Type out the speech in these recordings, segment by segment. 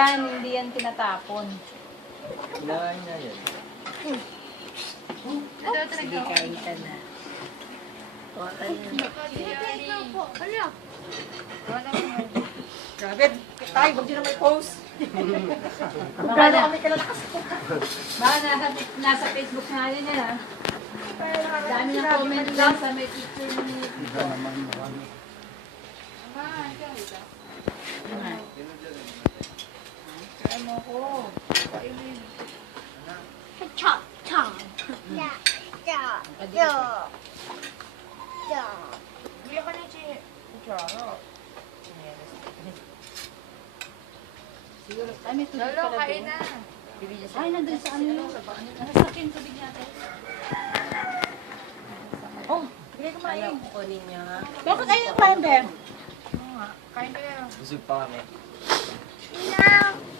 yan, hindi yan tinatapon. Kailangan niya yan. Sige, kain ka na. Grabe, tayo, huwag na may post. Baka na kami kalalakas. Baka nasa Facebook na yun yan ha. Dami ng comment lang sa may picture ni Tito. Ano ko? Chop, chop. Yeah, yeah, yeah. Yeah. Bili ko na yung kutsara. Siguro, ay may tubig Lolo, pala kain doon. na. Ay, nandun sa ano. Nasa akin tubig natin. Oh, bili ko main. Kunin niya. Bakit ayun yung kain, Ben? Kain kayo. Busog pa kami. No,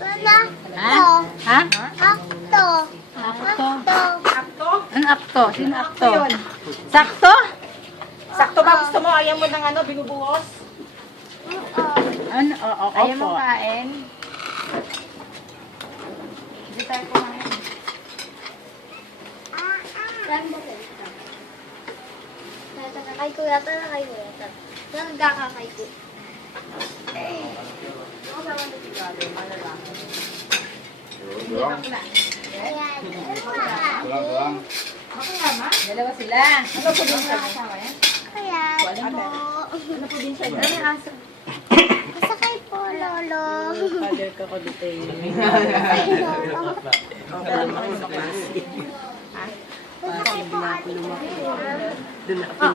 no, Ha? Ha? Akto. Akto? Sakto? Ano akto? Sino akto? Sakto? Sakto ba gusto mo? Ayaw mo ng ano, binubuhos? Ano? Oo, Ayaw opo. mo kain? Hindi tayo kumain. Saan mo kayo? Kay kuya, tara kay kuya. Saan nagkakakay ko? Ayan. Dalawa sila. Ano po din sa kasama yan? Kaya po. Ano po din sa Ano yung aso? Masakay po, lolo. Father ka ko dito eh. Masakay lolo. Masakay po, Masakay po, ate.